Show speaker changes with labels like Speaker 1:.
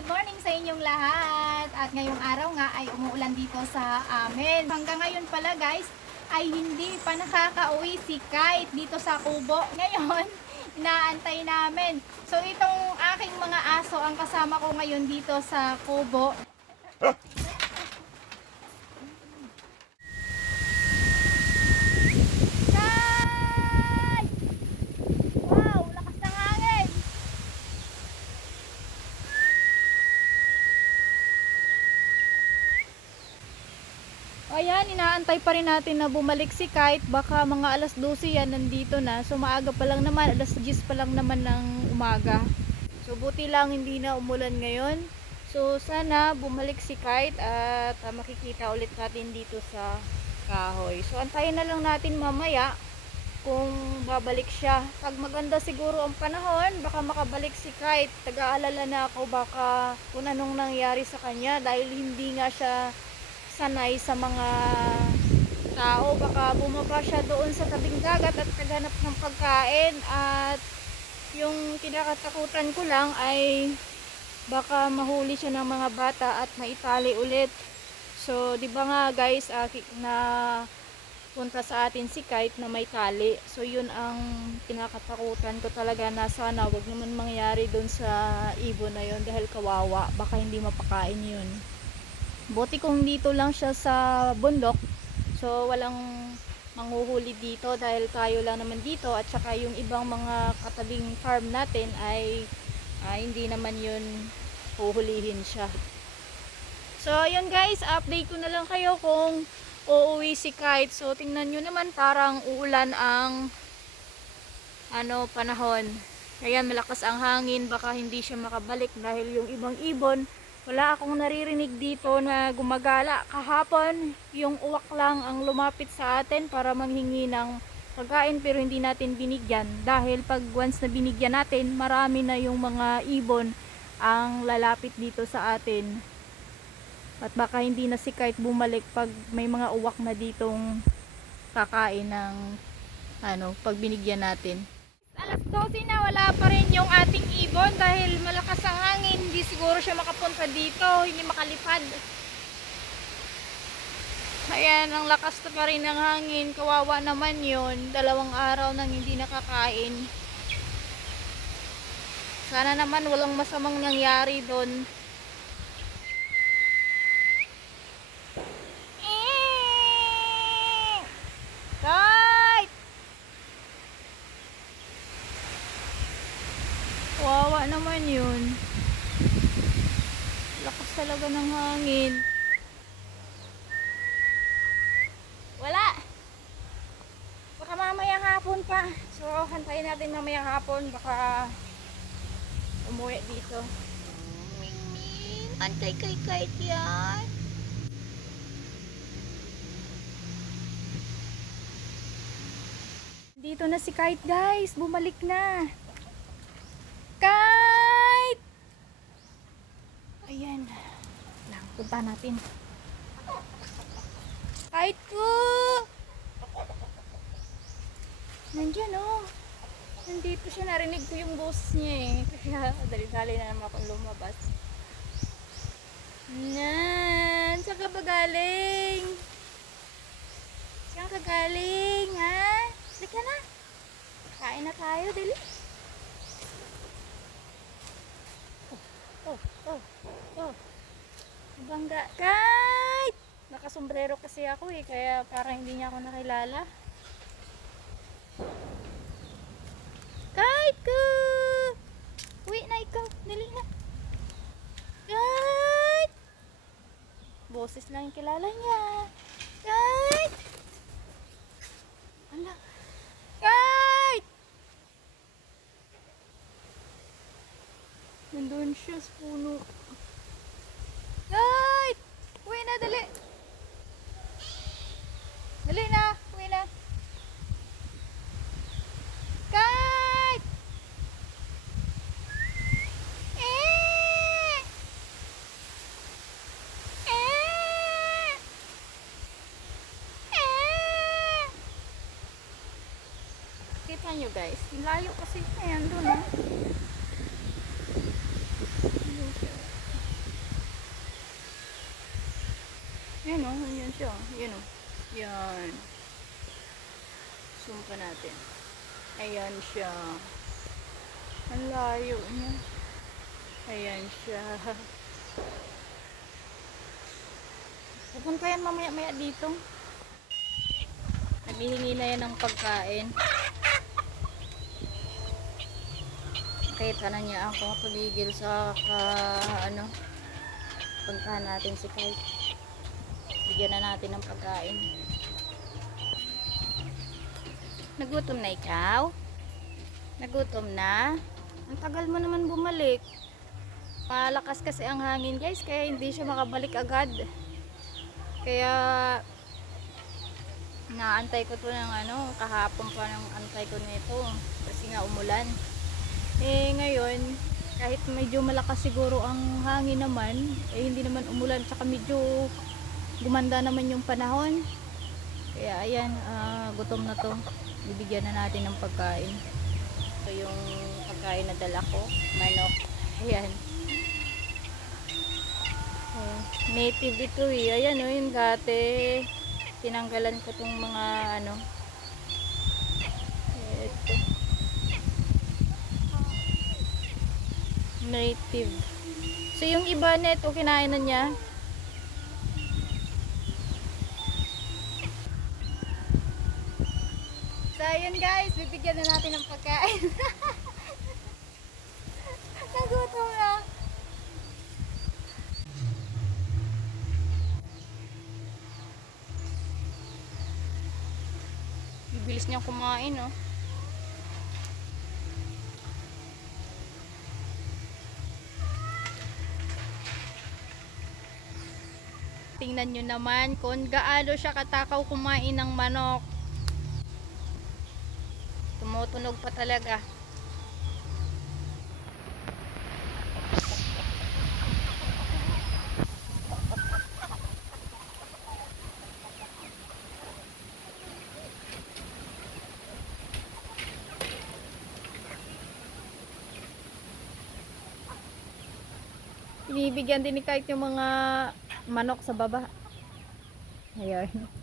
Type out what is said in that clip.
Speaker 1: Good morning sa inyong lahat. At ngayong araw nga ay umuulan dito sa amin. Hanggang ngayon pala guys ay hindi pa nakakauwi si Kite dito sa kubo. Ngayon, inaantay namin. So itong aking mga aso ang kasama ko ngayon dito sa kubo. Kite! Wow, lakas ng hangin! Ayan, inaantay pa rin natin na bumalik si Kite. Baka mga alas 12 yan nandito na. So maaga pa lang naman, alas 10 pa lang naman ng umaga. So buti lang hindi na umulan ngayon. So sana bumalik si Kite at ah, makikita ulit natin dito sa kahoy. So antayin na lang natin mamaya kung babalik siya. Pag maganda siguro ang panahon, baka makabalik si Kite. Taga-alala na ako baka kung anong nangyari sa kanya dahil hindi nga siya sanay sa mga tao. Baka bumaba siya doon sa tabing dagat at naghanap ng pagkain at yung kinakatakutan ko lang ay baka mahuli siya ng mga bata at maitali ulit. So, di ba nga guys, ki- na punta sa atin si Kite na may tali. So, yun ang kinakatakutan ko talaga na sana wag naman mangyari doon sa ibon na yun dahil kawawa. Baka hindi mapakain yun. Buti kung dito lang siya sa bundok. So, walang manghuhuli dito dahil tayo lang naman dito at saka yung ibang mga katabing farm natin ay ah, hindi naman yun huhulihin siya. So, ayun guys, update ko na lang kayo kung uuwi si Kite. So, tingnan nyo naman parang uulan ang ano, panahon. Ayan, malakas ang hangin. Baka hindi siya makabalik dahil yung ibang ibon, wala akong naririnig dito na gumagala. Kahapon, yung uwak lang ang lumapit sa atin para manghingi ng pagkain pero hindi natin binigyan. Dahil pag once na binigyan natin, marami na yung mga ibon ang lalapit dito sa atin. At baka hindi na si Kite bumalik pag may mga uwak na ditong kakain ng ano, pag binigyan natin. Alas 12 na wala pa rin yung ating ibon dahil malakas. Siya makapunta dito, hindi makalipad. Ayan, ang lakas na pa rin ng hangin. Kawawa naman yon Dalawang araw nang hindi nakakain. Sana naman walang masamang nangyari doon. Kite! Wawa naman yun. Lakas talaga ng hangin. Wala! Baka mamayang hapon pa. So, hantayin natin mamayang hapon. Baka umuwi dito. Ming Ming, antay kay Kite yan. Dito na si Kite guys. Bumalik na. Kite! Ayan. Lang, punta natin. Kite ko! Nandiyan oh. Nandito siya. Narinig ko yung boses niya eh. Kaya dali-dali na naman akong lumabas. Nan! Saan ka ba galing? Saan ka galing, ha? Halika na. Kain na tayo, dali. Oh, oh, oh. Bangga. Kite! Nakasombrero kasi ako eh, kaya parang hindi niya ako nakilala. Kite ko! Uwi na ikaw. Dali na. Kite! Boses lang yung kilala niya. Kite! Ala. Kite! Nandun siya sa puno. Uwi na, dali. Dali na. Uwi na. Kite! Eh! Eh! Eh! Kita nyo guys, layo kasi. Ayan, doon oh. Ayun siya. Ayan o, ayan siya. Ayan o. Yan. Zoom pa natin. Ayan siya. Ang layo niya. Ayan siya. Pupunta yan mamaya-maya dito. Naghihingi na yan ng pagkain. Kita na niya ako tumigil sa ka, ano, puntahan natin si Kai. Bigyan na natin ng pagkain. Nagutom na ikaw? Nagutom na? Ang tagal mo naman bumalik. Malakas kasi ang hangin guys, kaya hindi siya makabalik agad. Kaya naantay ko to ng ano, kahapon pa ng antay ko nito kasi nga umulan. Eh ngayon, kahit medyo malakas siguro ang hangin naman, eh hindi naman umulan, tsaka medyo gumanda naman yung panahon. Kaya ayan, ah, gutom na to. Bibigyan na natin ng pagkain. Ito yung pagkain na dala ko, manok. Ayan. Oh, native ito eh. Ayan o, yung dati. Tinanggalan ko tong mga ano. Ito. Native. So yung iba nito, kinain na niya. Ayun guys, bibigyan na natin ng pagkain. Nagutom na. Bibilis niya kumain, oh. Tingnan nyo naman kung gaano siya katakaw kumain ng manok. Tumutunog pa talaga. Binibigyan din ni kahit yung mga manok sa baba. Ayan.